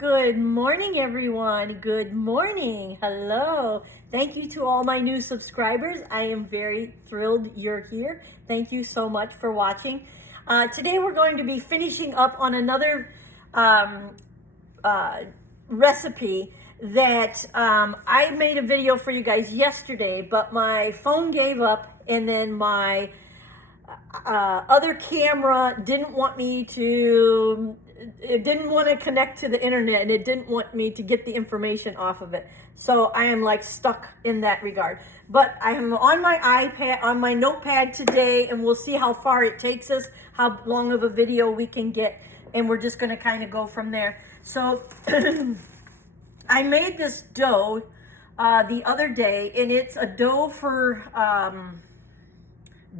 Good morning, everyone. Good morning. Hello. Thank you to all my new subscribers. I am very thrilled you're here. Thank you so much for watching. Today we're going to be finishing up on another recipe that I made a video for you guys yesterday, but my phone gave up and then my other camera didn't want me to, it didn't want to connect to the internet, and it didn't want me to get the information off of it. So I am like stuck in that regard. But I am on my iPad, on my notepad today, and we'll see how far it takes us, how long of a video we can get, and we're just going to kind of go from there. So I made this dough the other day, and it's a dough for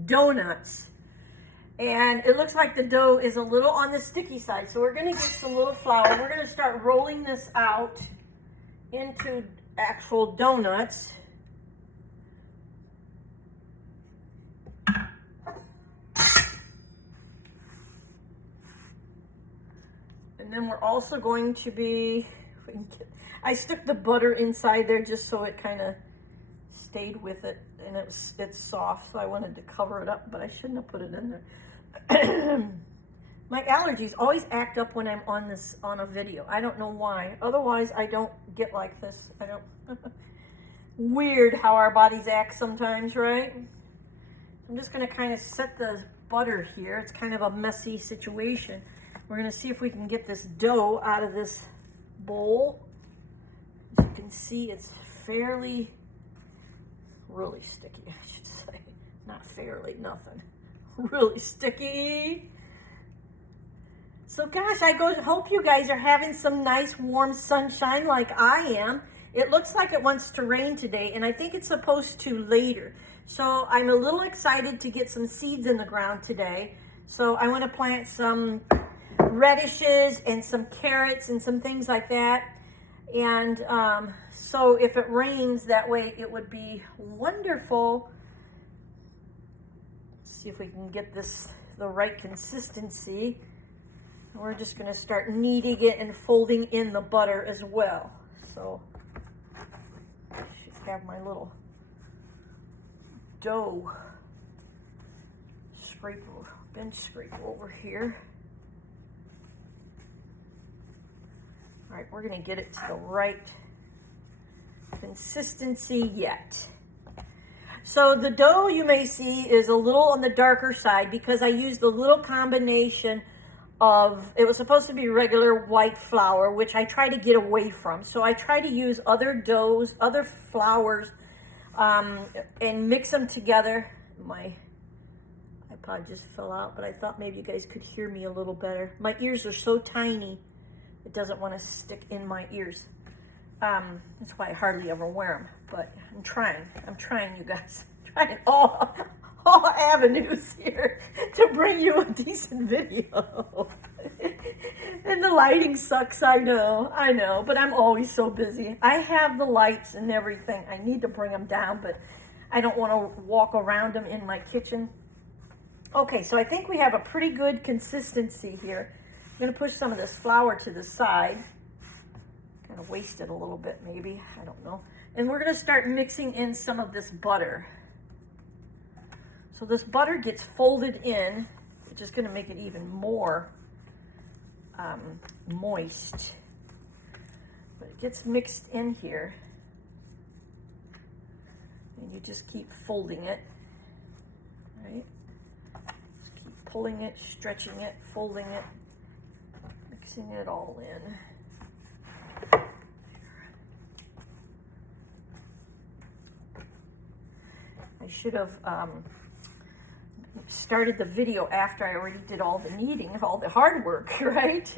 donuts. And it looks like the dough is a little on the sticky side. So we're gonna get some little flour. We're gonna start rolling this out into actual donuts. And then we're also going to be, I stuck the butter inside there just so it kind of stayed with it, and it's soft, so I wanted to cover it up, but I shouldn't have put it in there. My allergies always act up when I'm on a video. I don't know why. Otherwise, I don't get like this. I don't. Weird how our bodies act sometimes, right? I'm just going to kind of set the butter here. It's kind of a messy situation. We're going to see if we can get this dough out of this bowl. As you can see, it's fairly, really sticky, I should say. Not fairly, nothing. Really sticky. So gosh, I hope you guys are having some nice warm sunshine like I am. It looks like it wants to rain today, and I think it's supposed to later. So I'm a little excited to get some seeds in the ground today. So I want to plant some radishes and some carrots and some things like that. And so if it rains that way, it would be wonderful. See if we can get this the right consistency. We're just going to start kneading it and folding in the butter as well. So I should have my little dough bench scraper over here. All right, we're going to get it to the right consistency yet. So the dough, you may see, is a little on the darker side because I used a little combination of, it was supposed to be regular white flour, which I try to get away from. So I try to use other doughs, other flours, and mix them together. My iPod just fell out, but I thought maybe you guys could hear me a little better. My ears are so tiny, it doesn't want to stick in my ears. That's why I hardly ever wear them, but I'm trying, you guys. I'm trying all avenues here to bring you a decent video. And the lighting sucks, I know, but I'm always so busy. I have the lights and everything. I need to bring them down, but I don't want to walk around them in my kitchen. Okay, so I think we have a pretty good consistency here. I'm going to push some of this flour to the side. Kind of waste it a little bit, maybe. I don't know. And we're going to start mixing in some of this butter. So this butter gets folded in, which is going to make it even more moist. But it gets mixed in here. And you just keep folding it. Right? Just keep pulling it, stretching it, folding it, mixing it all in. I should have started the video after I already did all the kneading, all the hard work, right?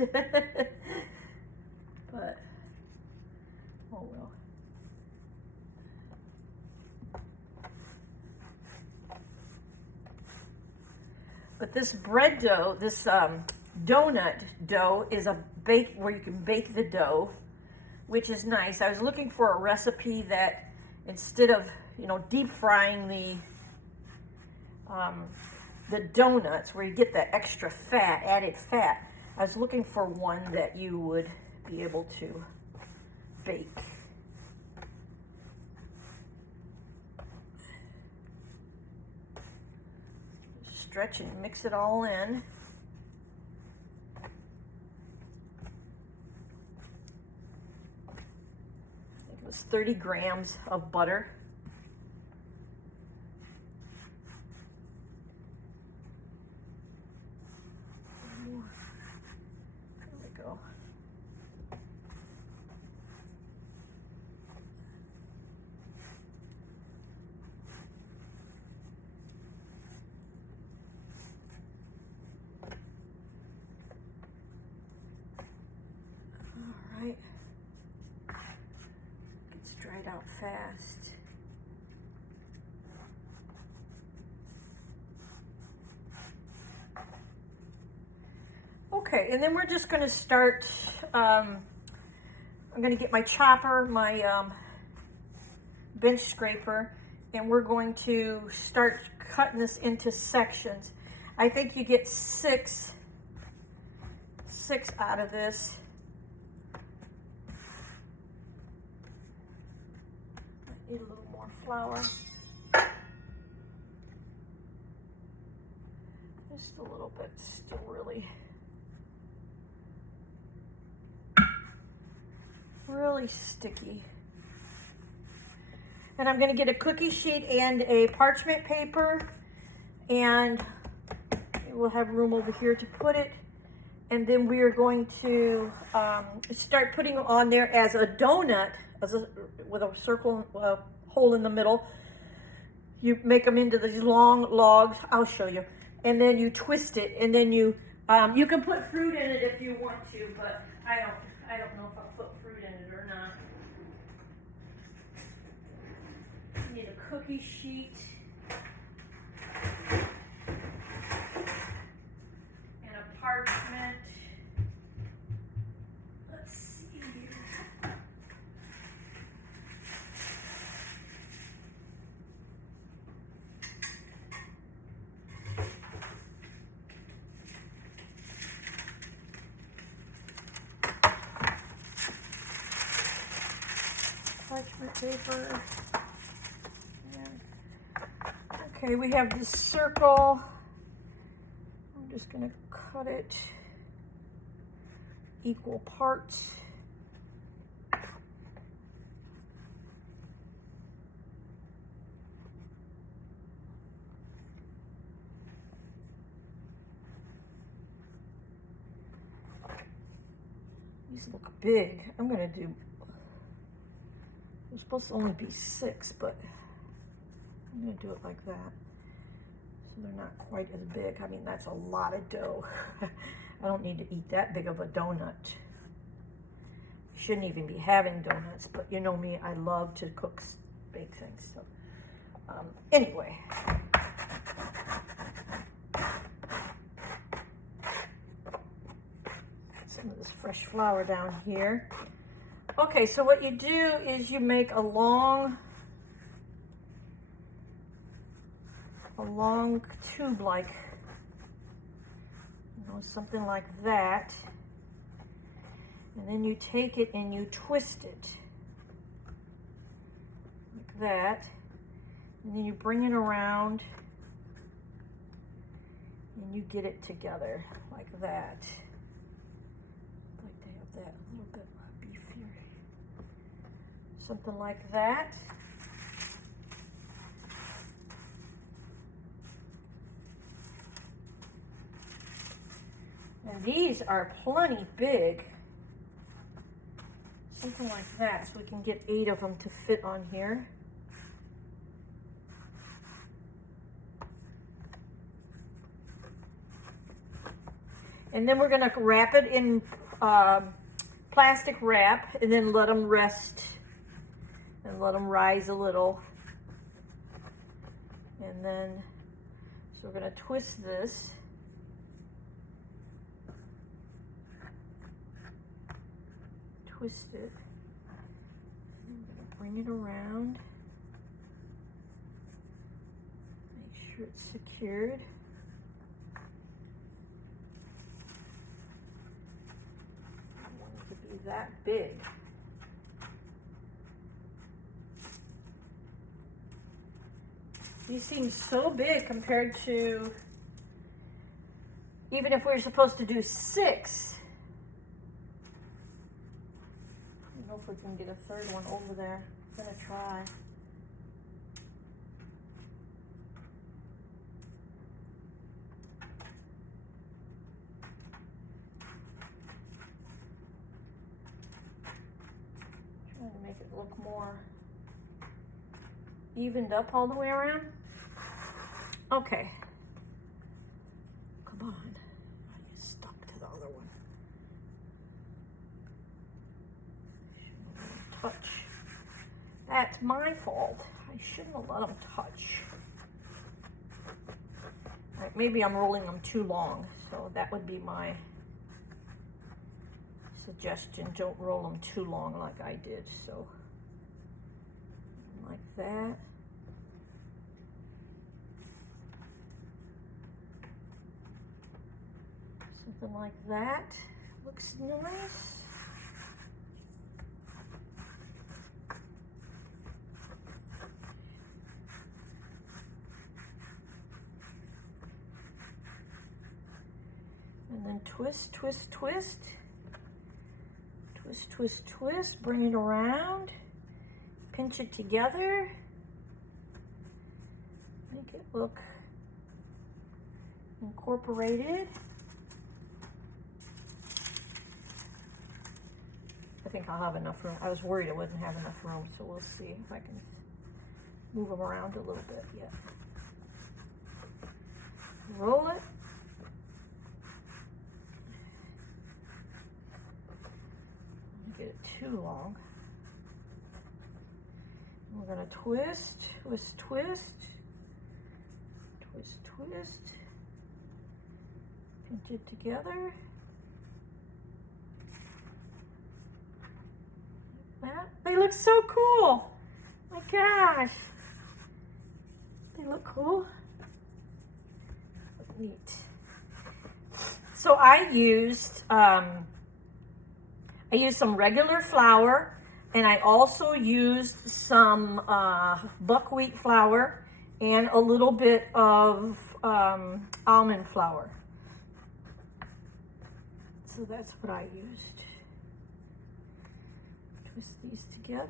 But, oh well. But this bread dough, this donut dough is a bake where you can bake the dough, which is nice. I was looking for a recipe that instead of, deep frying the donuts where you get that extra fat, added fat, I was looking for one that you would be able to bake. Stretch and mix it all in. I think it was 30 grams of butter. There we go. All right. Gets dried out fast. Okay, and then we're just going to start, I'm going to get my chopper, my bench scraper, and we're going to start cutting this into sections. I think you get six out of this. I need a little more flour. Just a little bit, still really sticky. And I'm going to get a cookie sheet and a parchment paper, and we'll have room over here to put it. And then we are going to start putting it on there as a donut, with a circle, hole in the middle. You make them into these long logs. I'll show you. And then you twist it, and then you can put fruit in it if you want to, but I don't know if I'll put fruit in it or not. You need a cookie sheet and a parchment. Let's see here. Parchment paper. Okay, we have this circle. I'm just going to cut it equal parts. These look big. I'm going to do, they're supposed to only be 6, but I'm going to do it like that, so they're not quite as big. I mean, that's a lot of dough. I don't need to eat that big of a donut. Shouldn't even be having donuts, but you know me, I love to cook, bake things. So anyway. Some of this fresh flour down here. Okay, so what you do is you make a long tube, like, something like that, and then you take it and you twist it like that, and then you bring it around and you get it together like that. I'd like to have that a little bit beefier, something like that. And these are plenty big, something like that, so we can get 8 of them to fit on here. And then we're going to wrap it in plastic wrap, and then let them rest and let them rise a little. And then, so we're going to twist this. Twist it. I'm going to bring it around. Make sure it's secured. I want it to be that big. These seem so big compared to, even if we were supposed to do 6. I don't know if we can get a third one over there. I'm gonna try. Trying to make it look more evened up all the way around. Okay. Come on. I get stuck to the other one. Touch. That's my fault. I shouldn't have let them touch. All right, maybe I'm rolling them too long, so that would be my suggestion. Don't roll them too long like I did. So like that. Something like that. Looks nice. And then twist, twist, twist. Twist, twist, twist. Bring it around. Pinch it together. Make it look incorporated. I think I'll have enough room. I was worried I wouldn't have enough room, so we'll see if I can move them around a little bit yet. Roll it. Don't get it too long. We're gonna twist, twist, twist, twist, twist, pinch it together. That. They look so cool. My gosh. They look cool. Neat. So I used some regular flour, and I also used some buckwheat flour and a little bit of almond flour. So that's what I used. Twist these together.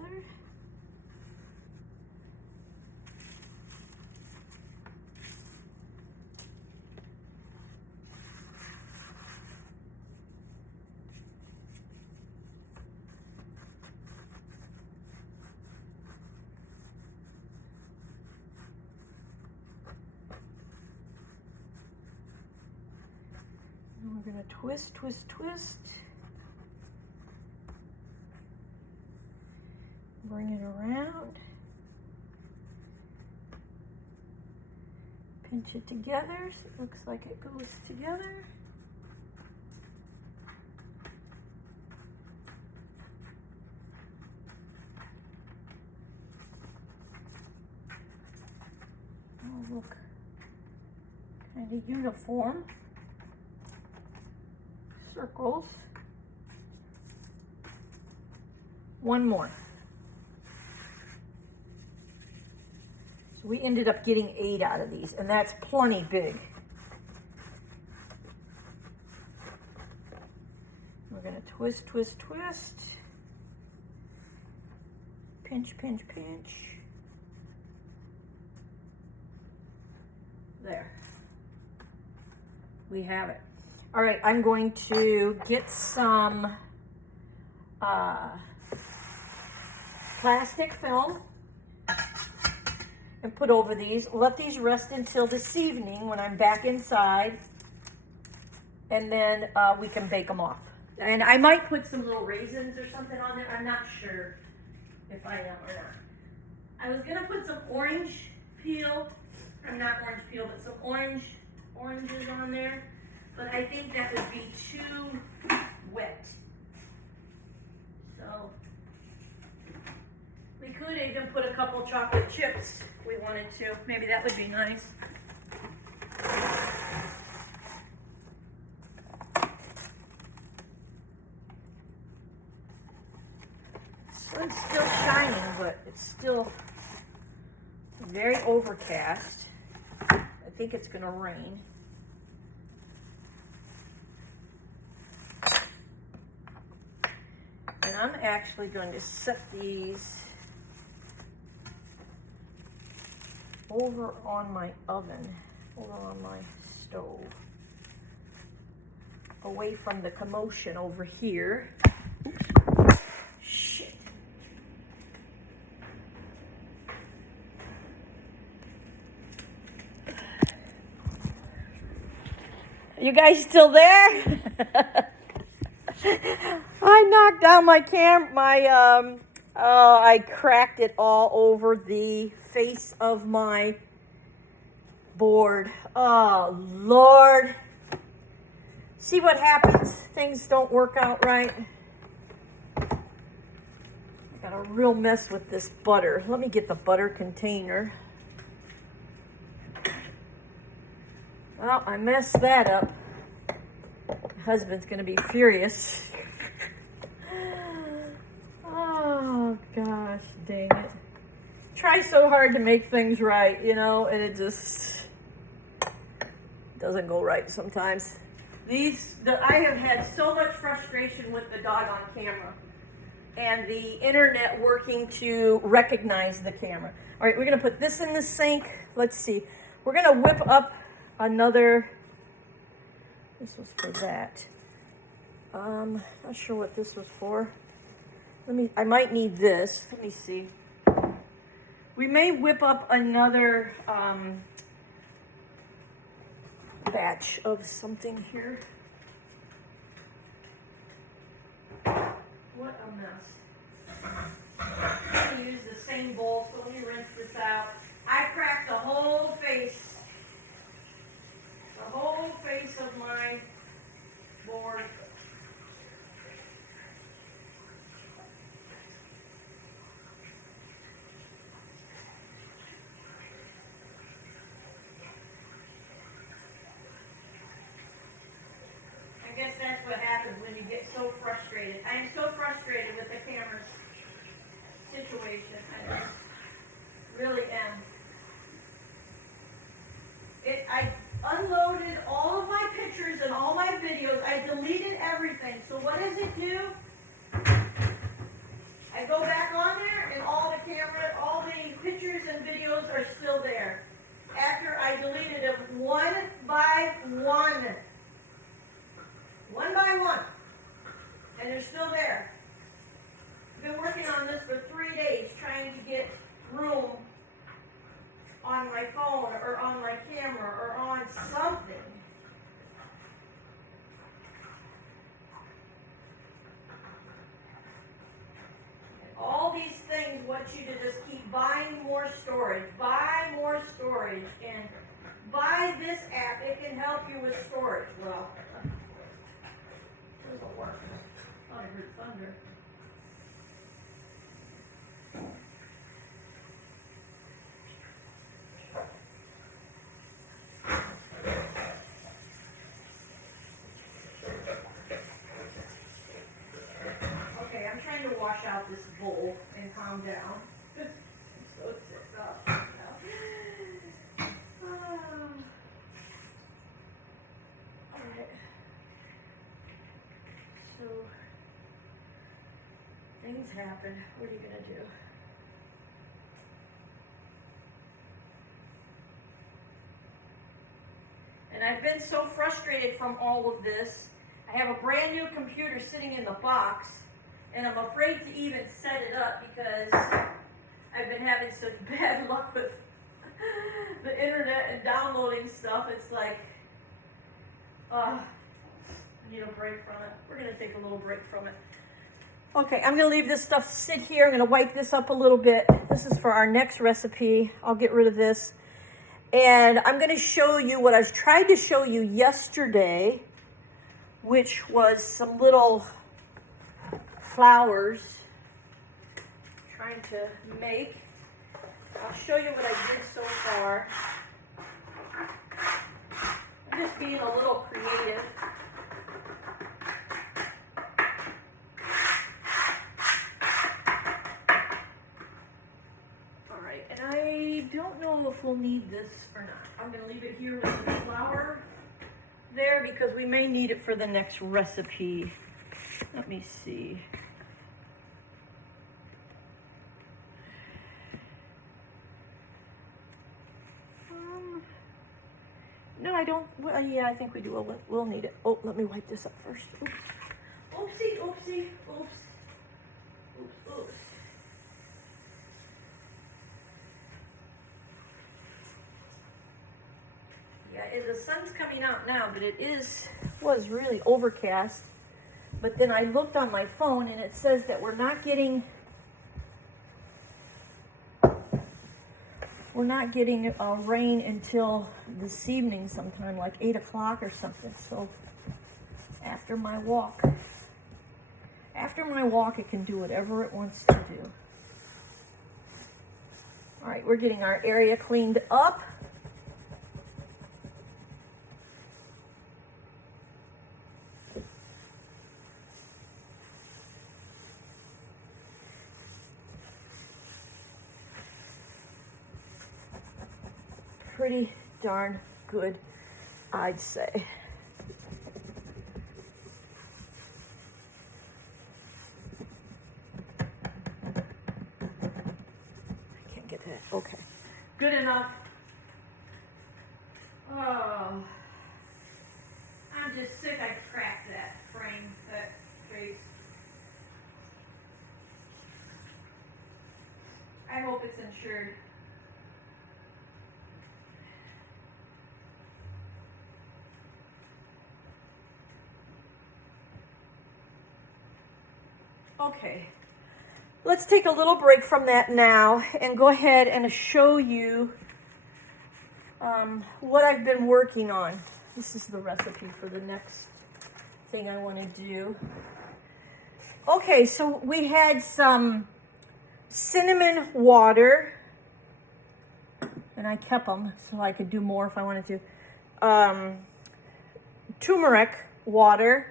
And we're going to twist, twist, twist. Bring it around, pinch it together so it looks like it goes together. It'll look kind of uniform. Circles. One more. So we ended up getting 8 out of these, and that's plenty big. We're going to twist, twist, twist. Pinch, pinch, pinch. There. We have it. All right, I'm going to get some plastic film and put over these. Let these rest until this evening when I'm back inside, and then we can bake them off. And I might put some little raisins or something on there. I'm not sure if I am or not. I was gonna put some orange peel, or not orange peel, but some oranges on there, but I think that would be too wet. So we could even put a couple chocolate chips if we wanted to. Maybe that would be nice. Sun's still shining, but it's still very overcast. I think it's going to rain. And I'm actually going to set these over on my oven, over on my stove, away from the commotion over here. Oops. Shit. You guys still there? I knocked down my I cracked it all over the face of my board. Oh, Lord. See what happens? Things don't work out right. I got a real mess with this butter. Let me get the butter container. Well, I messed that up. My husband's going to be furious. Oh, gosh, dang it. Try so hard to make things right, you know, and it just doesn't go right sometimes. I have had so much frustration with the dog on camera and the internet working to recognize the camera. All right, we're going to put this in the sink. Let's see. We're going to whip up another. This was for that. Not sure what this was for. I might need this. Let me see. We may whip up another batch of something here. What a mess. I'm going to use the same bowl, so let me rinse this out. I cracked the whole face of my board. I guess that's what happens when you get so frustrated. I am so frustrated with the camera situation. I just really am. I unloaded all of my pictures and all my videos. I deleted everything. So what does it do? I go back on there and all the pictures and videos are still there. After I deleted them one by one. One by one. And they're still there. I've been working on this for 3 days trying to get room on my phone or on my camera or on something. And all these things want you to just keep buying more storage, and buy this app. It can help you with storage. Well, it doesn't work. I thought I heard thunder. Okay, I'm trying to wash out this bowl and calm down. So it sits up now. Alright. So, things happen. What are you going to do? And I've been so frustrated from all of this. I have a brand new computer sitting in the box, and I'm afraid to even set it up because I've been having such bad luck with the internet and downloading stuff. It's like, I need a break from it. We're going to take a little break from it. Okay, I'm going to leave this stuff sit here. I'm going to wipe this up a little bit. This is for our next recipe. I'll get rid of this. And I'm going to show you what I tried to show you yesterday, which was some little flowers I'm trying to make. I'll show you what I did so far. I'm just being a little creative. if we'll need this or not. I'm going to leave it here with the flour there because we may need it for the next recipe. Let me see. No, I don't. Well, yeah, I think we do. We'll need it. Oh, let me wipe this up first. Oops. Oopsie, oopsie, oops. Oops, oops. Yeah, the sun's coming out now, but it was really overcast. But then I looked on my phone and it says that we're not getting rain until this evening sometime, like 8 o'clock or something. So after my walk, it can do whatever it wants to do. All right, we're getting our area cleaned up. Pretty darn good, I'd say. I can't get that. Okay. Good enough. Oh, I'm just sick. I cracked that frame, that face. I hope it's insured. Okay, let's take a little break from that now and go ahead and show you what I've been working on. This is the recipe for the next thing I want to do. Okay, so we had some cinnamon water, and I kept them so I could do more if I wanted to. Turmeric water.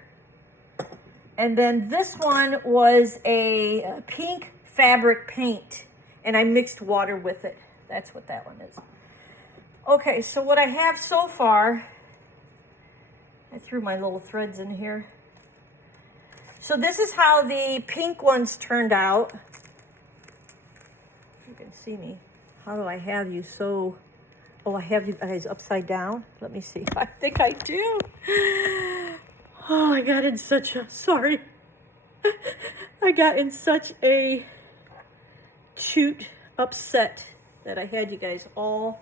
And then this one was a pink fabric paint, and I mixed water with it. That's what that one is. Okay, so what I have so far, I threw my little threads in here. So this is how the pink ones turned out. You can see me. How do I have you so... Oh, I have you guys upside down. Let me see. I think I do. Oh, I got in such a, sorry. I got in such a shoot upset that I had you guys all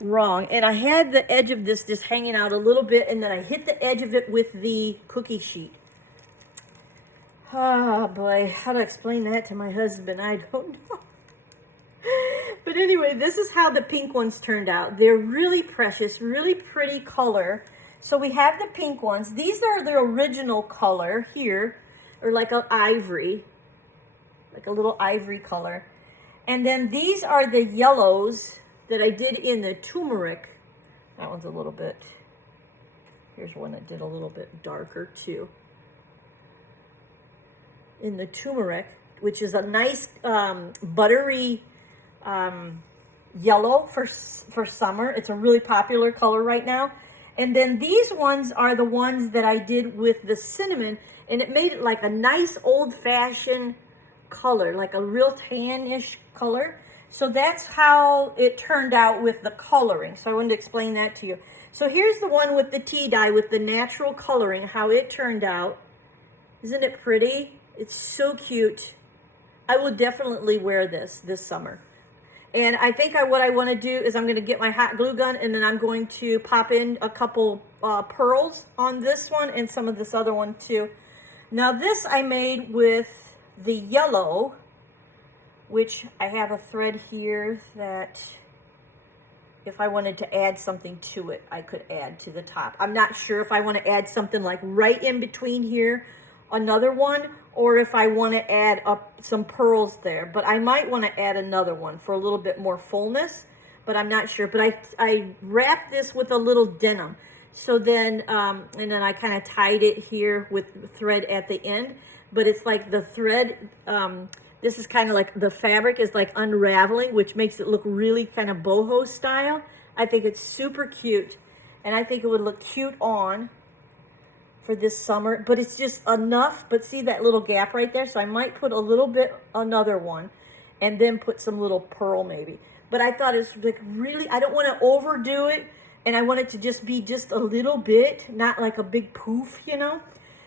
wrong. And I had the edge of this just hanging out a little bit, and then I hit the edge of it with the cookie sheet. Oh boy, how to explain that to my husband, I don't know. But anyway, this is how the pink ones turned out. They're really precious, really pretty color. So we have the pink ones. These are the original color here, or like an ivory, like a little ivory color. And then these are the yellows that I did in the turmeric. That one's a little bit, here's one that did a little bit darker too. In the turmeric, which is a nice buttery yellow for summer. It's a really popular color right now. And then these ones are the ones that I did with the cinnamon, and it made it like a nice old-fashioned color, like a real tan-ish color. So that's how it turned out with the coloring. So I wanted to explain that to you. So here's the one with the tea dye, with the natural coloring, how it turned out. Isn't it pretty? It's so cute. I will definitely wear this summer. And I think what I want to do is I'm going to get my hot glue gun, and then I'm going to pop in a couple pearls on this one and some of this other one too. Now this I made with the yellow, which I have a thread here that if I wanted to add something to it, I could add to the top. I'm not sure if I want to add something like right in between here, another one, or if I want to add up some pearls there. But I might want to add another one for a little bit more fullness, but I'm not sure. But I wrapped this with a little denim. So then, and then I kind of tied it here with thread at the end. But it's like the thread This is kind of like, the fabric is like unraveling, which makes it look really kind of boho style. I think it's super cute. And I think it would look cute on for this summer, but it's just enough. But see that little gap right there? So I might put a little bit, another one, and then put some little pearl maybe. But I thought it's like really, I don't want to overdo it. And I want it to just be just a little bit, not like a big poof, you know?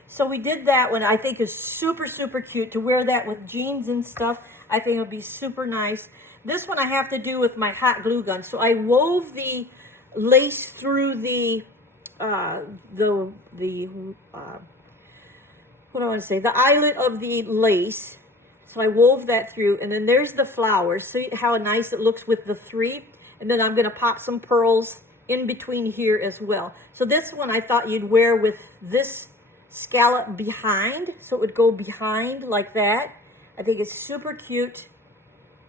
So we did that one. I think is super, super cute to wear that with jeans and stuff. I think it would be super nice. This one I have to do with my hot glue gun. So I wove the lace through the what do I want to say? The eyelet of the lace. So I wove that through, and then there's the flowers. See how nice it looks with the 3? And then I'm going to pop some pearls in between here as well. So this one I thought you'd wear with this scallop behind, so it would go behind like that. I think it's super cute,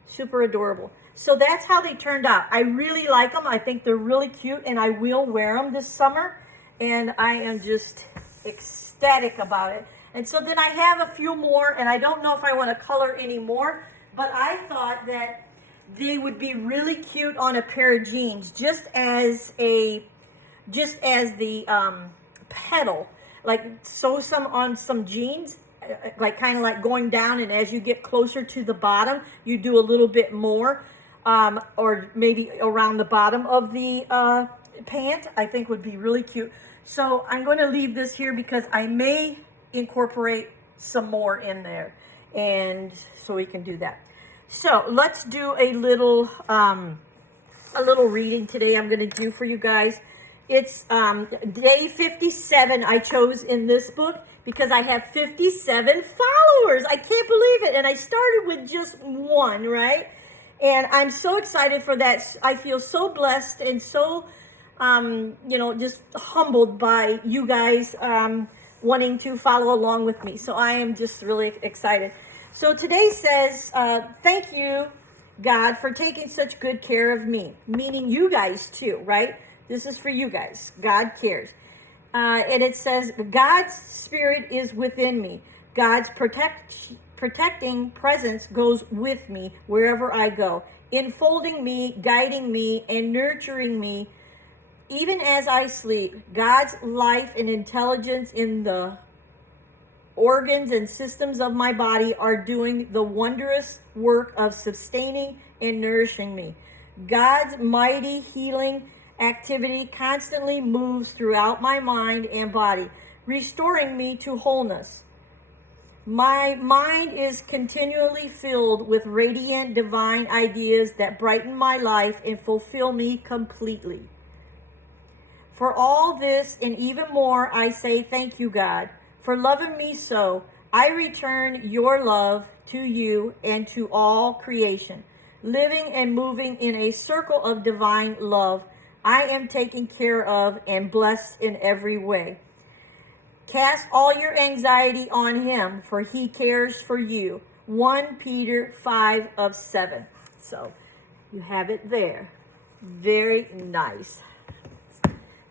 super adorable. So that's how they turned out. I really like them. I think they're really cute, and I will wear them this summer, and I am just ecstatic about it. And so then I have a few more, and I don't know if I want to color any more, but I thought that they would be really cute on a pair of jeans, just as the petal. Like sew some on some jeans, like kind of like going down, and as you get closer to the bottom, you do a little bit more, or maybe around the bottom of the pant. I think would be really cute. So I'm going to leave this here because I may incorporate some more in there, and so we can do that. So let's do a little reading today. I'm going to do for you guys. It's day 57 I chose in this book because I have 57 followers. I can't believe it. And I started with just one, right? And I'm so excited for that. I feel so blessed and so, just humbled by you guys wanting to follow along with me. So I am just really excited. So today says, thank you, God, for taking such good care of me. Meaning you guys too, right? This is for you guys. God cares. And it says, God's spirit is within me. God's protecting presence goes with me wherever I go, enfolding me, guiding me, and nurturing me. Even as I sleep, God's life and intelligence in the organs and systems of my body are doing the wondrous work of sustaining and nourishing me. God's mighty healing activity constantly moves throughout my mind and body, restoring me to wholeness. My mind is continually filled with radiant divine ideas that brighten my life and fulfill me completely. For all this and even more, I say thank you, God, for loving me so. I return your love to you and to all creation, living and moving in a circle of divine love. I am taken care of and blessed in every way. Cast all your anxiety on him, for he cares for you. 1 Peter 5:7. So you have it there. Very nice.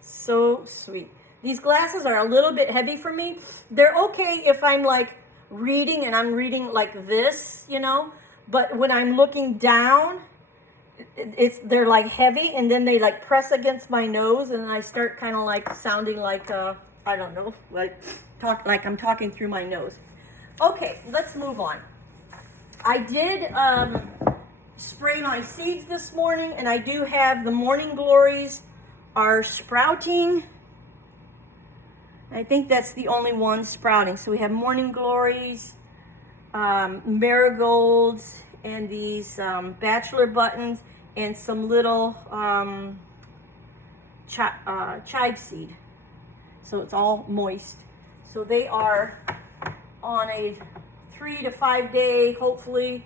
So sweet. These glasses are a little bit heavy for me. They're okay if I'm like reading and I'm reading like this, but when I'm looking down, they're like heavy, and then they like press against my nose, and I start kind of like sounding like I don't know, like I'm talking through my nose. Okay, let's move on. I did spray my seeds this morning, and I do have the morning glories are sprouting. I think that's the only one sprouting. So we have morning glories, marigolds, and these bachelor buttons, and some little chive seed. So it's all moist. So they are on a 3 to 5 day, hopefully.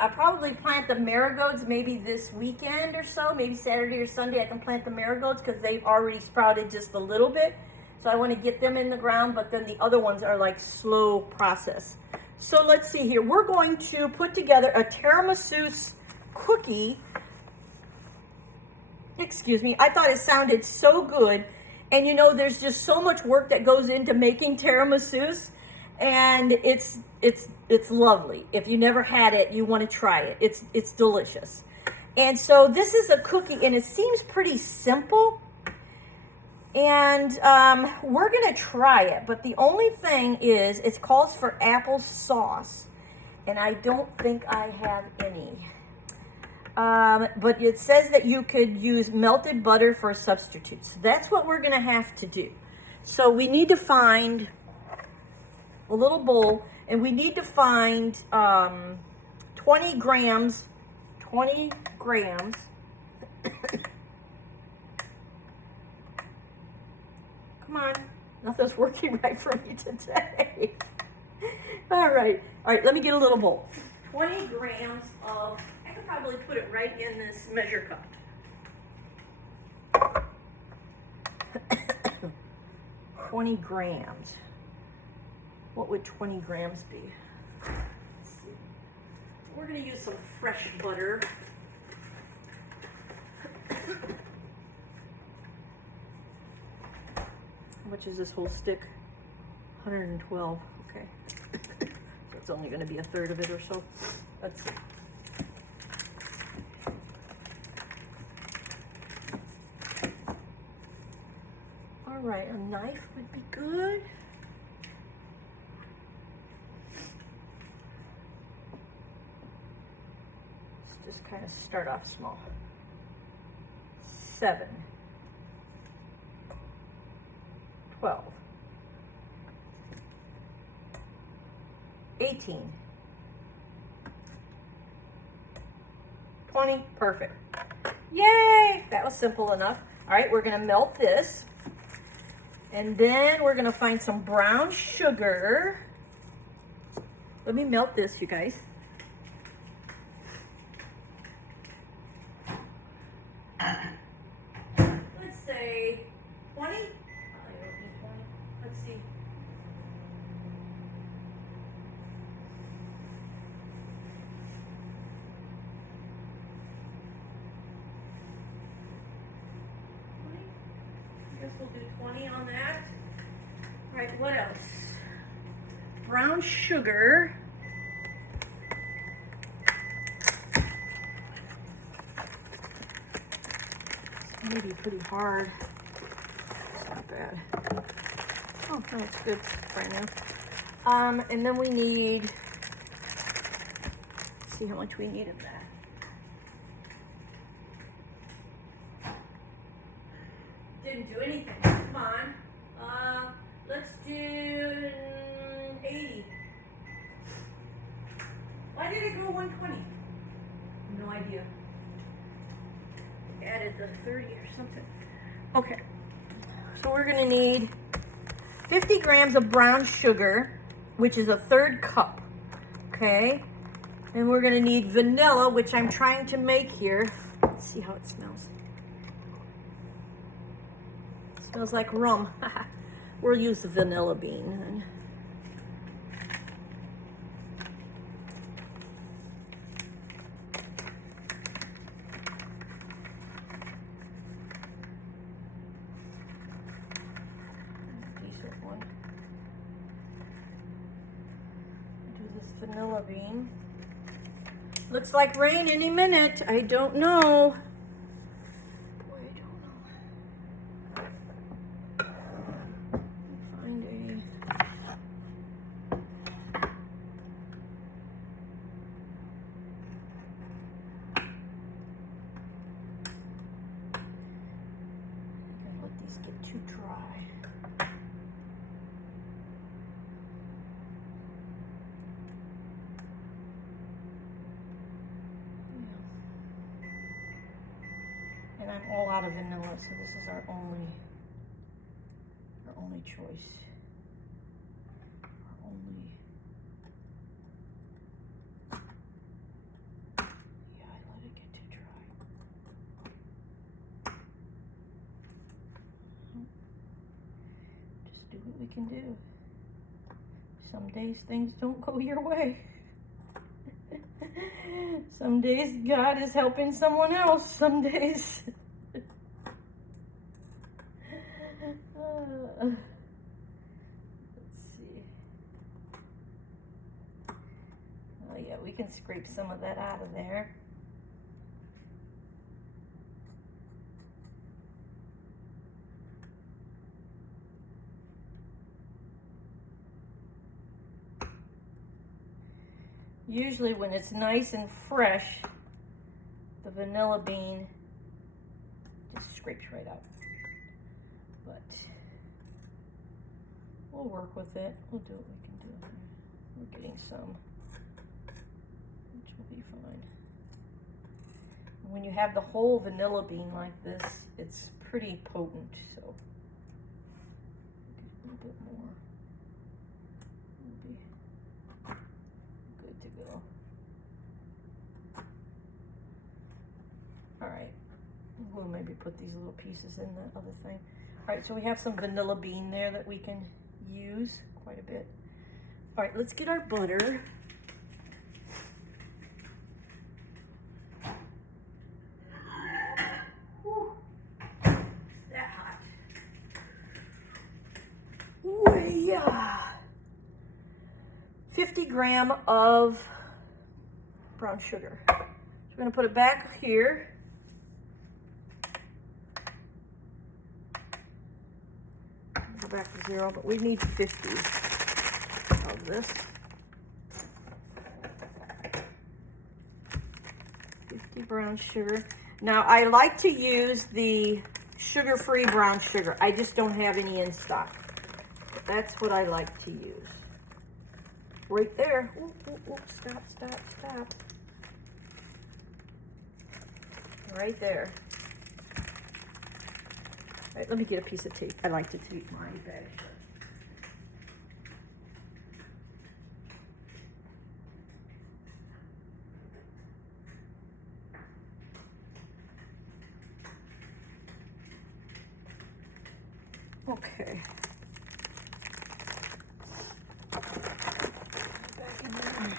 I'll probably plant the marigolds maybe this weekend or so, maybe Saturday or Sunday I can plant the marigolds because they've already sprouted just a little bit. So I want to get them in the ground, but then the other ones are like slow process. So let's see here. We're going to put together a tiramisu cookie. Excuse me. I thought it sounded so good. And there's just so much work that goes into making tiramisus. and it's lovely. If you never had it, you want to try it. It's delicious. And so this is a cookie, and it seems pretty simple. And we're gonna try it, but the only thing is it calls for apple sauce, and I don't think I have any. But it says that you could use melted butter for a substitute. So that's what we're gonna have to do. So we need to find a little bowl, and we need to find 20 grams. Come on, nothing's working right for me today. All right, let me get a little bowl. 20 grams of, I could probably put it right in this measure cup. 20 grams. What would 20 grams be? Let's see. We're gonna use some fresh butter. How much is this whole stick? 112, okay. So it's only gonna be a third of it or so. Let's see. All right, a knife would be good. Let's just kind of start off small. 7, 12, 18, 20, perfect. Yay, that was simple enough. All right, we're gonna melt this, and then we're gonna find some brown sugar. Let me melt this, you guys. Let's say 20. I don't need 20. Let's see. I guess we'll do 20 on that. All right, what else? Brown sugar. It's maybe pretty hard. It's not bad. Oh, no, it's good. Brand new. And then we need, let's see how much we need of that. Didn't do anything. Come on. Let's do 80. Why did it go 120? No idea. Added the 30 or something. Okay. So we're gonna need 50 grams of brown sugar, which is a 1/3 cup. Okay. And we're gonna need vanilla, which I'm trying to make here. Let's see how it smells. It smells like rum. We'll use the vanilla bean then. Decent one. Do this vanilla bean. Looks like rain any minute. I don't know. Too dry. Yeah. And I'm all out of vanilla, so this is our only choice. Our only. Yeah, I let it get too dry. Do what we can do. Some days things don't go your way. Some days God is helping someone else. Some days. Let's see. yeah, we can scrape some of that out of there. Usually when it's nice and fresh, the vanilla bean just scrapes right out. But we'll work with it. We'll do what we can do here. We're getting some, which will be fine. When you have the whole vanilla bean like this, it's pretty potent, so a little bit more will be good to go. All right, we'll maybe put these little pieces in the other thing. All right, so we have some vanilla bean there that we can use quite a bit. All right, let's get our butter. Whew. That hot. Yeah. 50 grams of brown sugar. So we're gonna put it back here. Go back to 0, but we need 50 of this. 50 brown sugar. Now I like to use the sugar-free brown sugar. I just don't have any in stock. But that's what I like to use. Right there. Ooh, ooh, ooh. Stop, stop, stop. Right there. All right, let me get a piece of tape. I like to tape my bag. Okay. Back in there.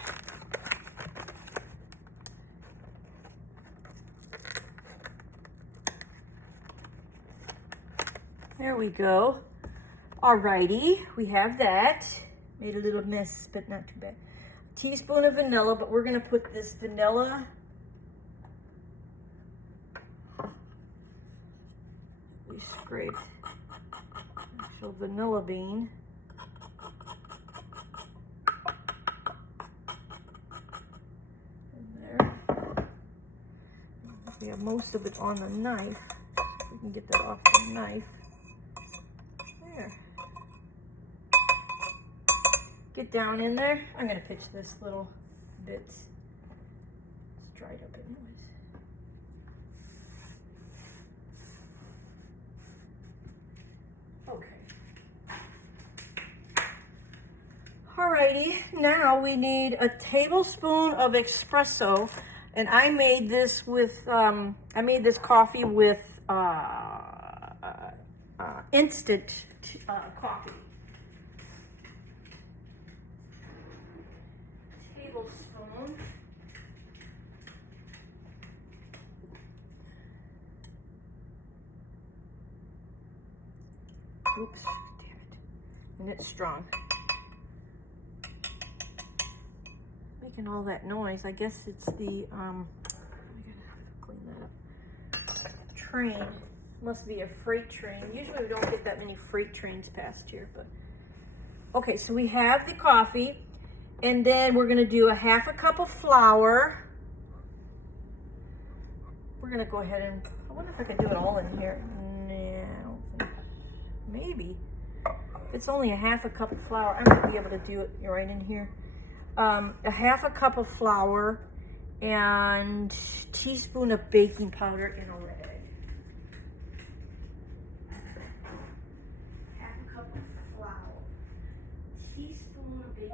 There we go. Alrighty, we have that. Made a little mess, but not too bad. A teaspoon of vanilla, but we're gonna put this vanilla we scraped. Actual vanilla bean. In there. We have most of it on the knife. We can get that off the knife. There. Get down in there. I'm gonna pitch this little bits. It's dried up anyways. Okay. Alrighty, now we need a tablespoon of espresso, and I made this with I made this coffee with instant coffee. Tablespoon. Oops, damn it. And it's strong. Making all that noise. I guess it's the I'm gonna have to clean that up. Train. Must be a freight train. Usually we don't get that many freight trains past here, but okay, so we have the coffee, and then we're gonna do a half a cup of flour. We're gonna go ahead and, I wonder if I can do it all in here. Nah, I don't think, maybe. If it's only a half a cup of flour, I'm gonna be able to do it right in here. A half a cup of flour and teaspoon of baking powder in a red egg. Half a cup of flour, teaspoon of baking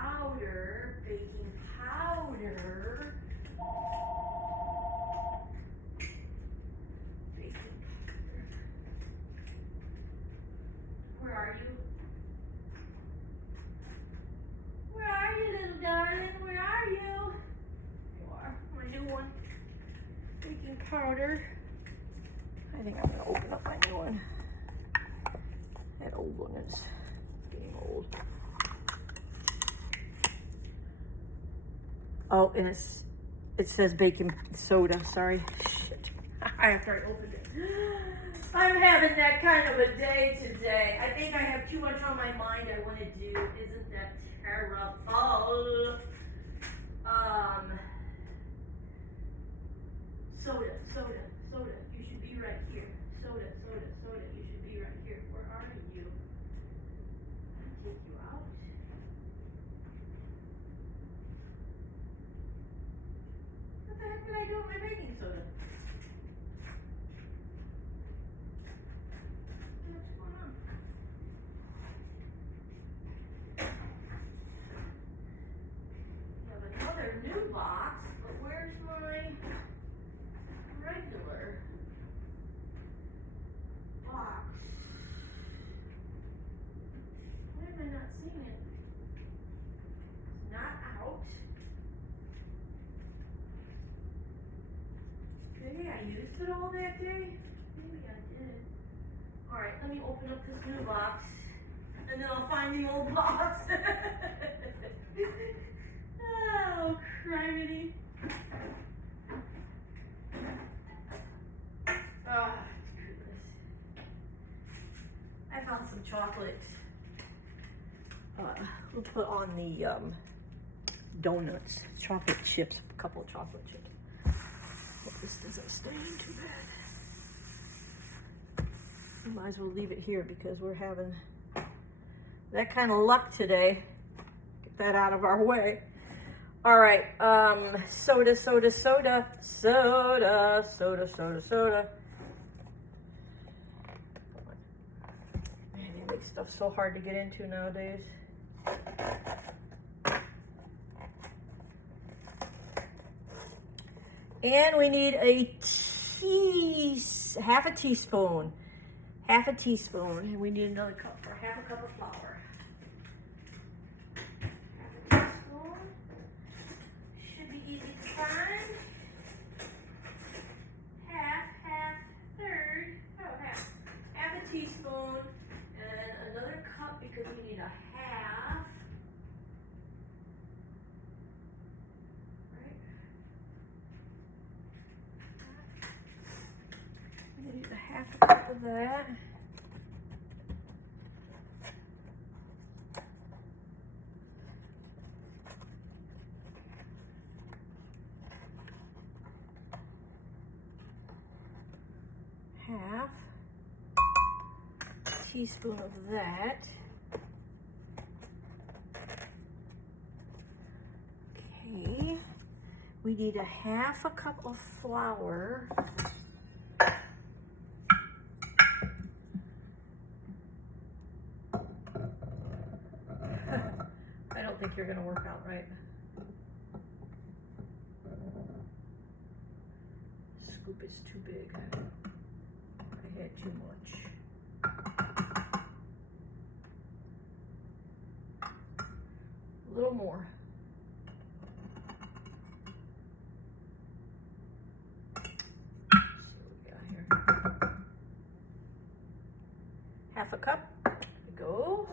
powder, baking powder, baking powder. Where are you? Where are you, little darling? Where are you? You are. My new one. Baking powder. I think I'm gonna open up my new one. That old one is getting old. Oh, and it says baking soda. Sorry. Shit. After I opened it. I'm having that kind of a day today. I think I have too much on my mind I want to do. Isn't that terrible? Soda. You should be right here. Soda. You should be right here. Where are you? I'll take you out. What the heck did I do with my baking soda? What's going on? We have another new box, but where's my regular box? Why am I not seeing it? It's not out. Maybe I used it all that day? Maybe I did. Alright, let me open up this new box, and then I'll find the old box. Oh, criminy. Oh, goodness. I found some chocolate. We'll put on the Doughnuts, chocolate chips, a couple of chocolate chips. Hope this doesn't stain too bad. We might as well leave it here because we're having that kind of luck today. Get that out of our way. All right, soda. Man, they make stuff so hard to get into nowadays. And we need half a teaspoon. And we need another cup for half a cup of flour. Half a teaspoon. Should be easy to find. Half a teaspoon. And another cup because we need a half. Need a half a cup of that. Half teaspoon of that. Okay. We need a half a cup of flour. I don't think you're going to work out right. Scoop is too big. I had too much. A little more. Let's see what we got here. Half a cup. There we go.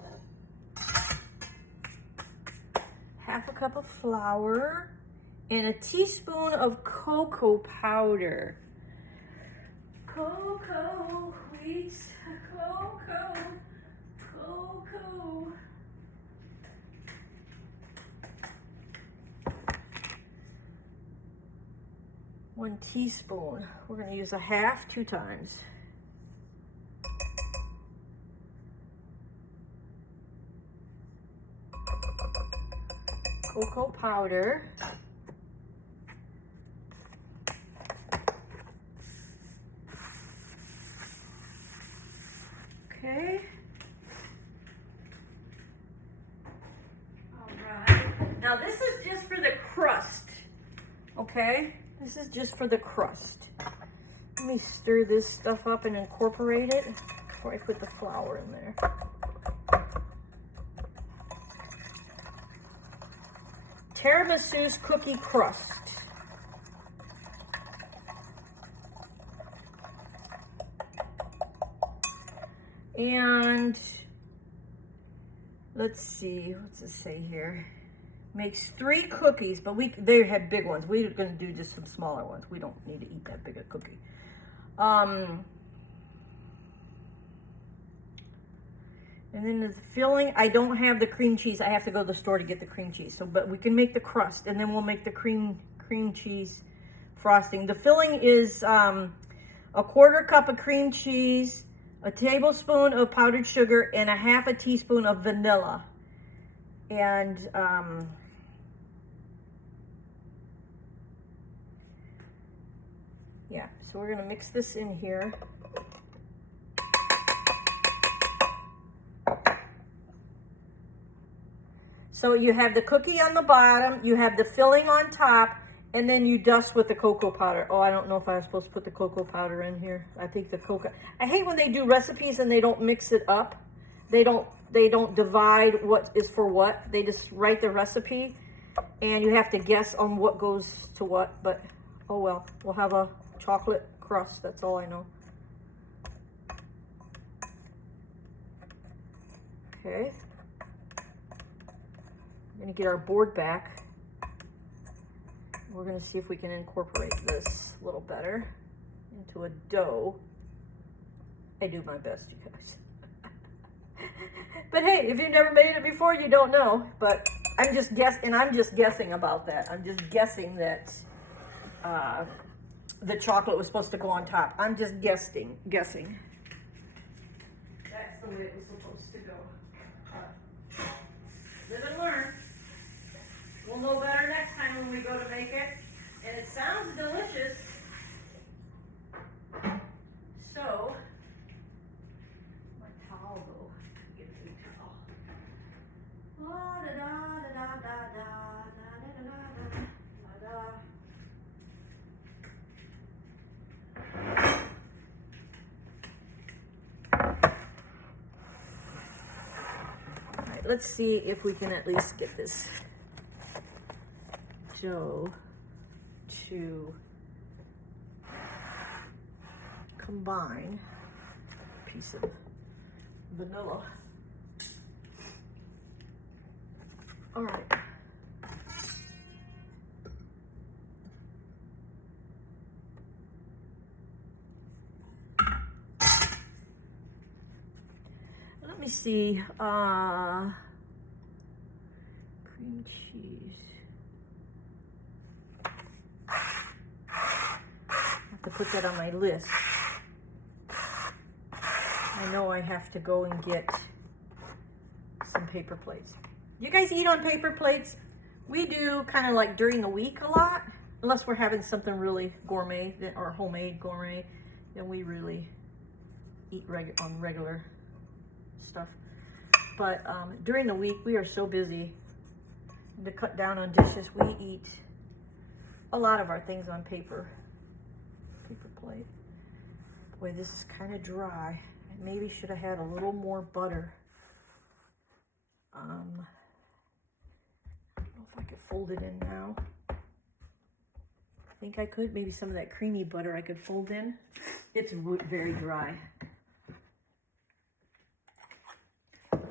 Half a cup of flour and a teaspoon of cocoa powder. Cocoa, wheat, cocoa. 1 teaspoon. We're going to use a half 2 times. Cocoa powder. Okay. All right. Now this is just for the crust. Okay? This is just for the crust. Let me stir this stuff up and incorporate it before I put the flour in there. Tiramisu's cookie crust. And let's see, what's it say here? makes 3 cookies, but they had big ones. We're going to do just some smaller ones. We don't need to eat that big a cookie. And then the filling, I don't have the cream cheese. I have to go to the store to get the cream cheese. So, but we can make the crust, and then we'll make the cream cheese frosting. The filling is a 1/4 cup of cream cheese, a tablespoon of powdered sugar, and a 1/2 teaspoon of vanilla. And yeah, so we're gonna mix this in here. So you have the cookie on the bottom, you have the filling on top, and then you dust with the cocoa powder. Oh, I don't know if I was supposed to put the cocoa powder in here. I think the I hate when they do recipes and they don't mix it up. They don't divide what is for what. They just write the recipe, and you have to guess on what goes to what. But oh well, we'll have a chocolate crust. That's all I know. Okay. We're gonna get our board back. We're gonna see if we can incorporate this a little better into a dough. I do my best, you guys. But hey, if you've never made it before, you don't know. But I'm just guessing about that. I'm just guessing that the chocolate was supposed to go on top. I'm just guessing. That's the way it was supposed to go. Live and learn. We'll know better next time when we go to make it. And it sounds delicious. So, my towel though. Get a new towel. La da da da da da da da da da da. All right, let's see if we can at least get this dough to combine. A piece of vanilla. All right. Let me see. Cream cheese. To put that on my list. I know I have to go and get some paper plates. You guys eat on paper plates? We do kind of like during the week a lot, unless we're having something really gourmet or homemade gourmet, then we really eat on regular stuff. But during the week, we are so busy to cut down on dishes. We eat a lot of our things on paper plate. Boy, this is kind of dry. I maybe should have had a little more butter. I don't know if I could fold it in now. I think I could. Maybe some of that creamy butter I could fold in. It's very dry. Let's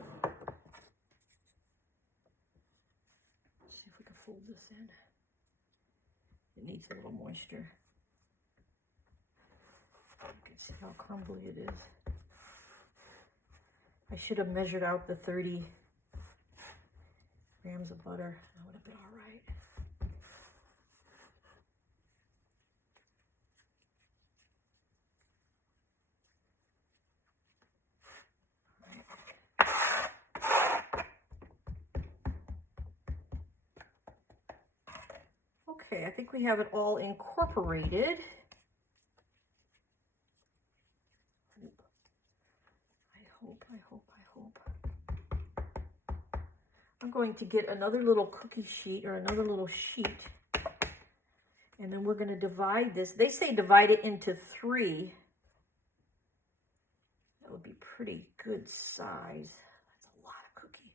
see if we can fold this in. It needs a little moisture. You can see how crumbly it is. I should have measured out the 30 grams of butter. That would have been all right. Okay, I think we have it all incorporated. I hope. I'm going to get another little cookie sheet or another little sheet, and then we're going to divide this. They say divide it into 3. That would be pretty good size. That's a lot of cookie.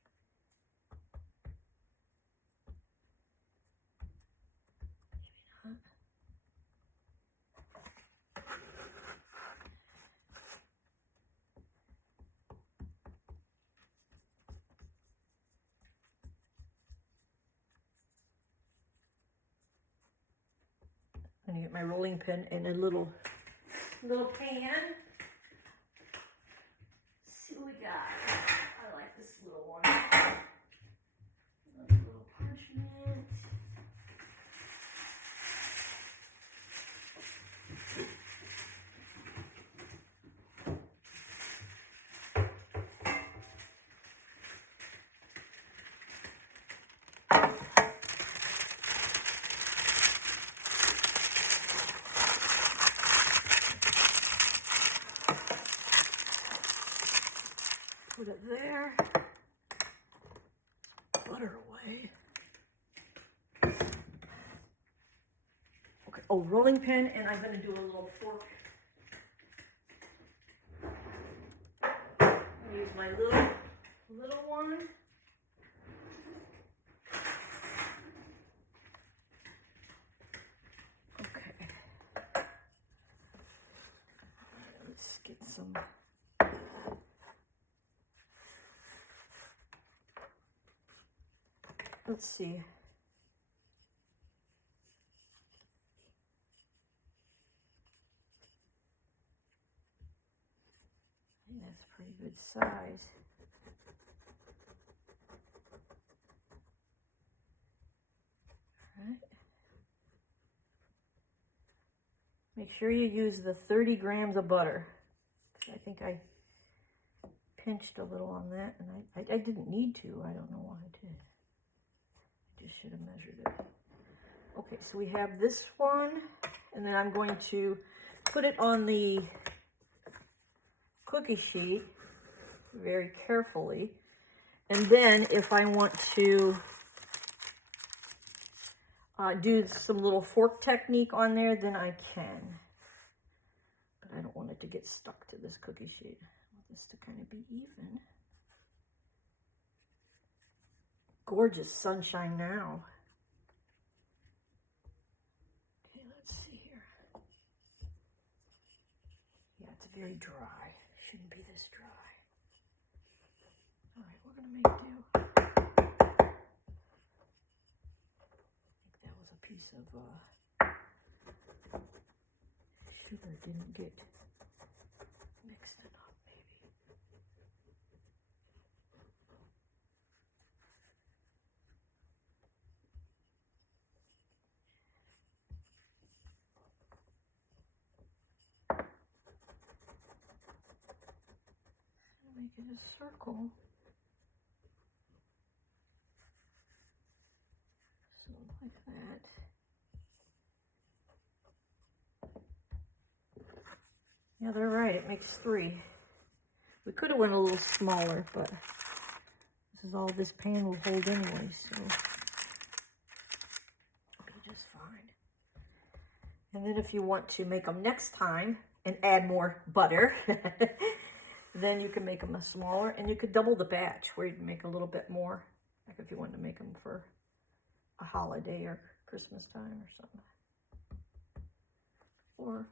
Maybe not. I'm gonna get my rolling pin and a little pan. Let's see what we got. I like this little one. A little parchment. Put it there. Butter away. Okay. Oh, rolling pin, and I'm going to do a little fork. I'm going to use my little one. Okay. Let's get some. Let's see. I think that's a pretty good size. All right. Make sure you use the 30 grams of butter. I think I pinched a little on that, and I didn't need to. I don't know why I did. Just should have measured it. Okay, so we have this one, and then I'm going to put it on the cookie sheet very carefully. And then if I want to do some little fork technique on there, then I can. But I don't want it to get stuck to this cookie sheet. I want this to kind of be even. Gorgeous sunshine now. Okay, let's see here. Yeah, it's very dry. Shouldn't be this dry. All right, we're gonna make do. I think that was a piece of sugar didn't get mixed enough, maybe. Make it a circle. So like that. Yeah, they're right. It makes 3. We could have went a little smaller, but this is all this pan will hold anyway, so it'll be just fine. And then if you want to make them next time and add more butter, then you can make them a smaller, and you could double the batch where you'd make a little bit more, like if you wanted to make them for a holiday or Christmas time or something. Or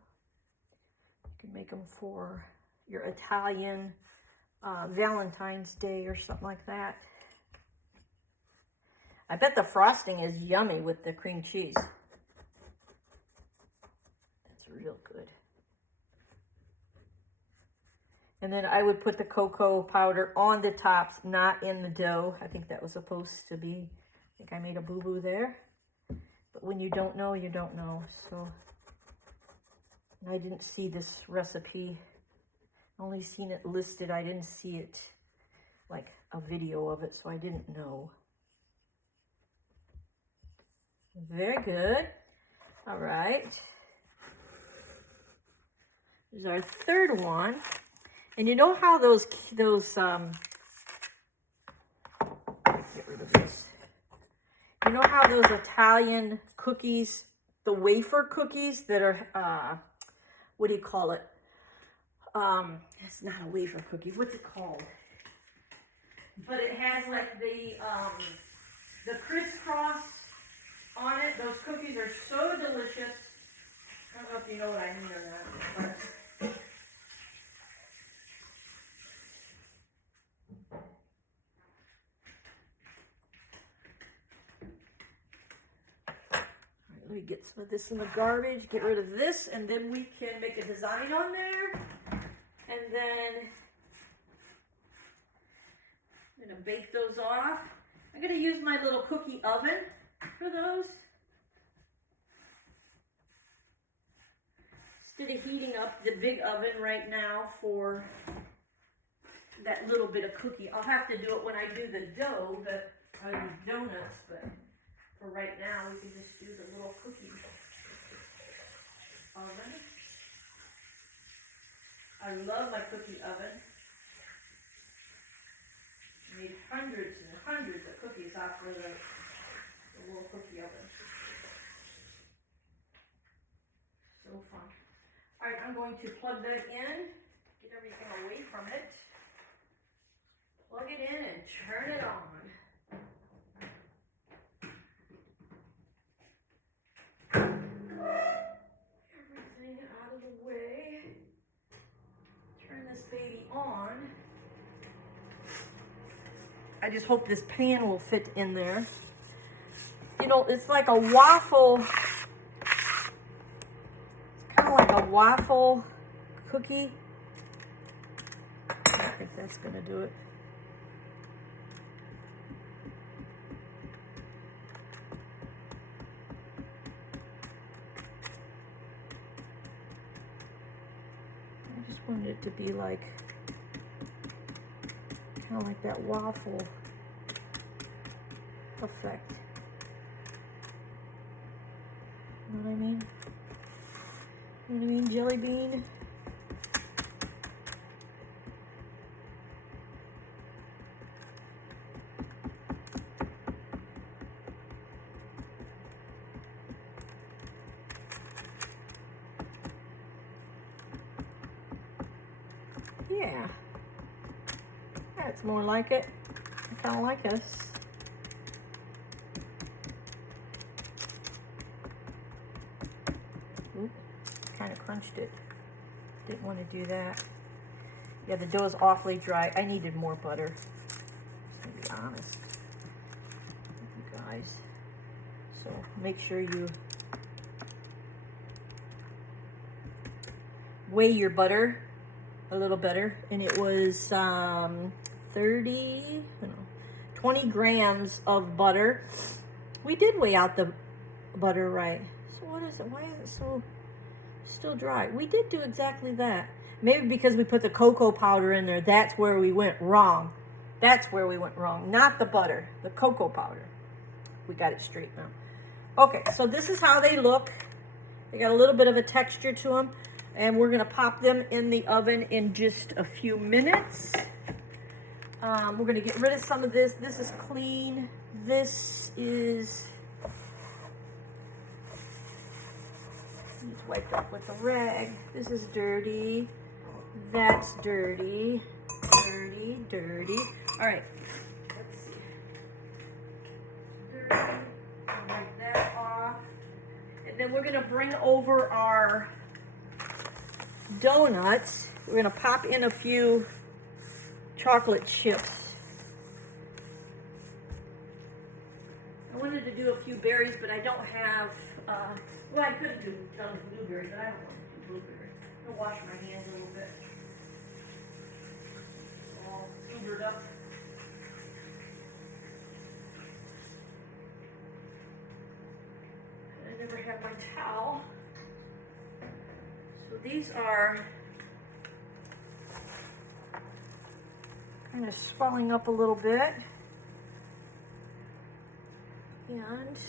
you can make them for your Italian Valentine's Day or something like that. I bet the frosting is yummy with the cream cheese. That's real good. And then I would put the cocoa powder on the tops, not in the dough. I think that was supposed to be, I think I made a boo-boo there. But when you don't know, you don't know. So, and I didn't see this recipe. I only seen it listed. I didn't see it, like a video of it, so I didn't know. Very good. All right. There's our third one. And you know how those get rid of this. You know how those Italian cookies, the wafer cookies that are, what do you call it? It's not a wafer cookie. What's it called? But it has like the crisscross on it. Those cookies are so delicious. I don't know if you know what I mean or not. But Let me get some of this in the garbage, get rid of this, and then we can make a design on there. And then I'm gonna bake those off. I'm gonna use my little cookie oven for those. Instead of heating up the big oven right now for that little bit of cookie. I'll have to do it when I do the dough, the donuts, but for right now, we can just do the little cookie oven. I love my cookie oven. I made hundreds and hundreds of cookies off of the little cookie oven. So fun. All right, I'm going to plug that in, get everything away from it. Plug it in and turn it on. Everything out of the way. Turn this baby on. I just hope this pan will fit in there. You know, it's like a waffle. It's kind of like a waffle cookie. I think that's going to do it. I just wanted it to be like, kind of like that waffle effect. You know what I mean? You know what I mean, jelly bean? Yeah. That's more like it. I kind of like this. Oop, kind of crunched it. Didn't want to do that. Yeah, the dough is awfully dry. I needed more butter. Just to be honest with you guys. So make sure you weigh your butter a little better. And it was 20 grams of butter. We did weigh out the butter right. So what is it? Why is it so still dry? We did do exactly that. Maybe because we put the cocoa powder in there, that's where we went wrong. That's where we went wrong. Not the butter, the cocoa powder. We got it straight now. Okay, so this is how they look. They got a little bit of a texture to them. And we're gonna pop them in the oven in just a few minutes. We're gonna get rid of some of this. This is clean. This is wiped off with a rag. This is dirty. That's dirty. Dirty, dirty. All right, let's see. Dirty. Wipe that off. And then we're gonna bring over our donuts. We're gonna pop in a few chocolate chips. I wanted to do a few berries, but I don't have, well, I could do some blueberries, but I don't want to do blueberries. I'm gonna wash my hands a little bit. It's all hoovered up. I never have my towel. So these are kind of swelling up a little bit. And just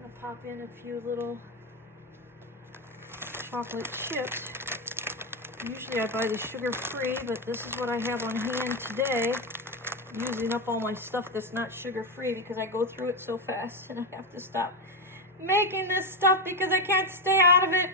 gonna pop in a few little chocolate chips. Usually I buy the sugar-free, but this is what I have on hand today. I'm using up all my stuff that's not sugar-free because I go through it so fast and I have to stop making this stuff because I can't stay out of it.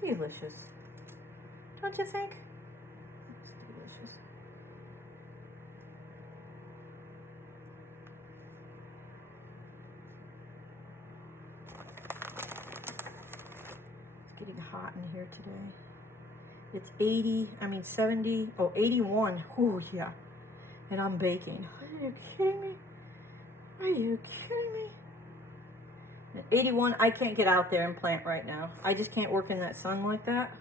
Delicious, don't you think? It's delicious. hot in here today. It's 70, 81. Oh, yeah. And I'm baking. Are you kidding me? Are you kidding me? At 81, I can't get out there and plant right now. I just can't work in that sun like that.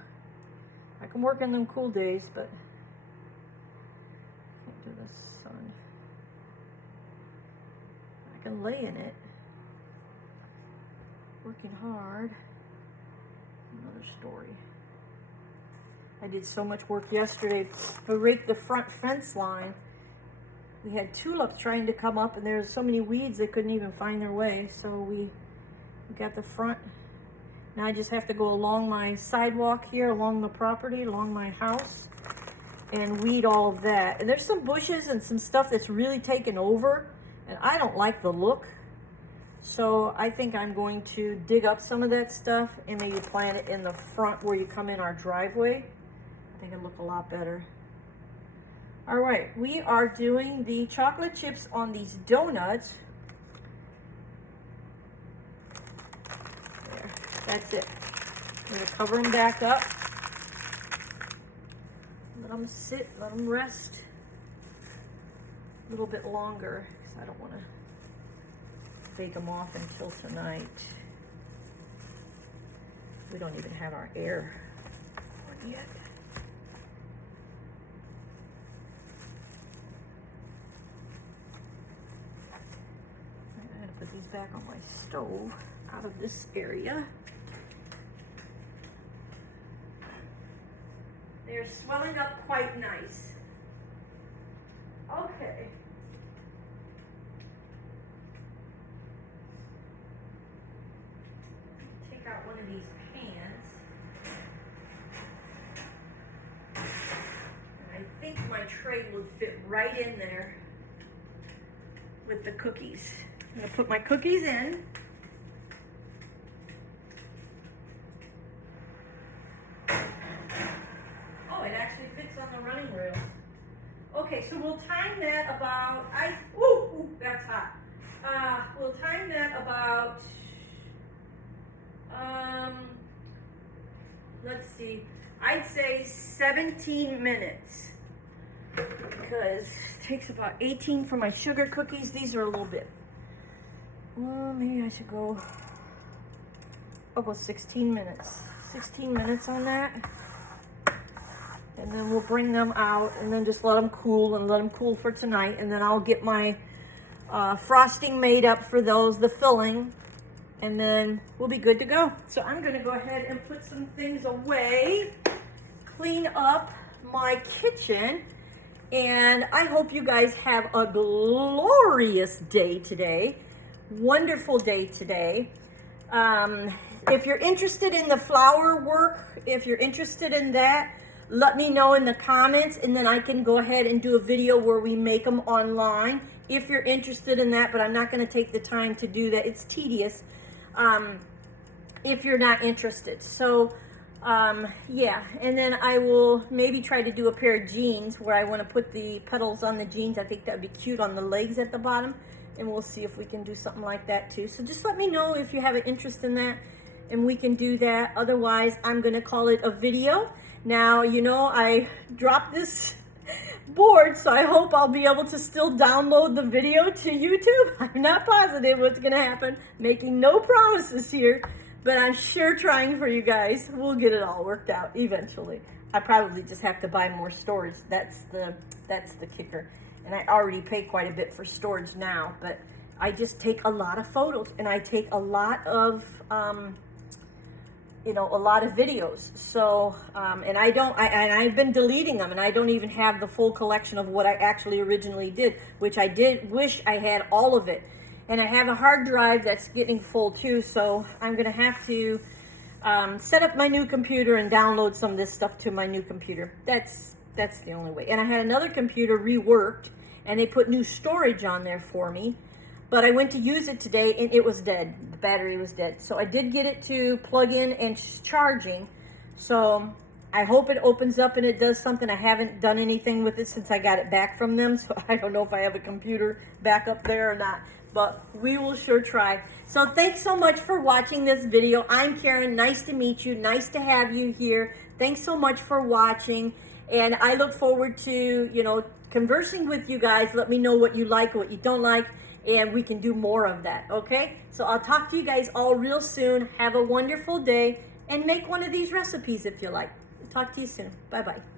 I can work in them cool days, but I can't do the sun. I can lay in it. Working hard. Another story. I did so much work yesterday. I raked the front fence line. We had tulips trying to come up, and there's so many weeds they couldn't even find their way. So we got the front. Now I just have to go along my sidewalk here, along the property, along my house, and weed all of that. And there's some bushes and some stuff that's really taken over, and I don't like the look. So I think I'm going to dig up some of that stuff and maybe plant it in the front where you come in our driveway. I think it'll look a lot better. All right, we are doing the chocolate chips on these donuts. There, that's it. I'm gonna cover them back up. Let them sit, let them rest a little bit longer because I don't want to bake them off until tonight. We don't even have our air on yet. I'm gonna put these back on my stove out of this area. They're swelling up quite nice. Okay. Take out one of these pans. And I think my tray would fit right in there with the cookies. I'm gonna put my cookies in. Oh, it actually fits on the running rails. Okay, so we'll time that about, ooh, that's hot. We'll time that about, let's see, I'd say 17 minutes. Because it takes about 18 for my sugar cookies. These are a little bit, well, maybe I should go about 16 minutes. 16 minutes on that. And then we'll bring them out and then just let them cool and let them cool for tonight. And then I'll get my frosting made up for those, the filling, and then we'll be good to go. So I'm gonna go ahead and put some things away, clean up my kitchen, and I hope you guys have a glorious day today. Wonderful day today. If you're interested in the flower work, if you're interested in that, let me know in the comments, and then I can go ahead and do a video where we make them online if you're interested in that, but I'm not going to take the time to do that. It's tedious if you're not interested. So yeah, and then I will maybe try to do a pair of jeans where I want to put the petals on the jeans. I think that would be cute on the legs at the bottom, and we'll see if we can do something like that too. So just let me know if you have an interest in that, and we can do that. Otherwise, I'm going to call it a video. Now, you know, I dropped this board, so I hope I'll be able to still download the video to YouTube. I'm not positive what's going to happen, making no promises here, but I'm sure trying for you guys. We'll get it all worked out eventually. I probably just have to buy more storage. That's the kicker. And I already pay quite a bit for storage now, but I just take a lot of photos, and I take a lot of you know, a lot of videos. So, and I've been deleting them, and I don't even have the full collection of what I actually originally did, which I did wish I had all of it. And I have a hard drive that's getting full too, so I'm gonna have to set up my new computer and download some of this stuff to my new computer. That's the only way. And I had another computer reworked, and they put new storage on there for me. But I went to use it today, and it was dead. The battery was dead. So I did get it to plug in and charging. So I hope it opens up and it does something. I haven't done anything with it since I got it back from them, so I don't know if I have a computer back up there or not, but we will sure try. So thanks so much for watching this video. I'm Karen. Nice to meet you. Nice to have you here. Thanks so much for watching, and I look forward to, you know, conversing with you guys. Let me know what you like, what you don't like, and we can do more of that, okay? So I'll talk to you guys all real soon. Have a wonderful day, and make one of these recipes if you like. Talk to you soon. Bye-bye.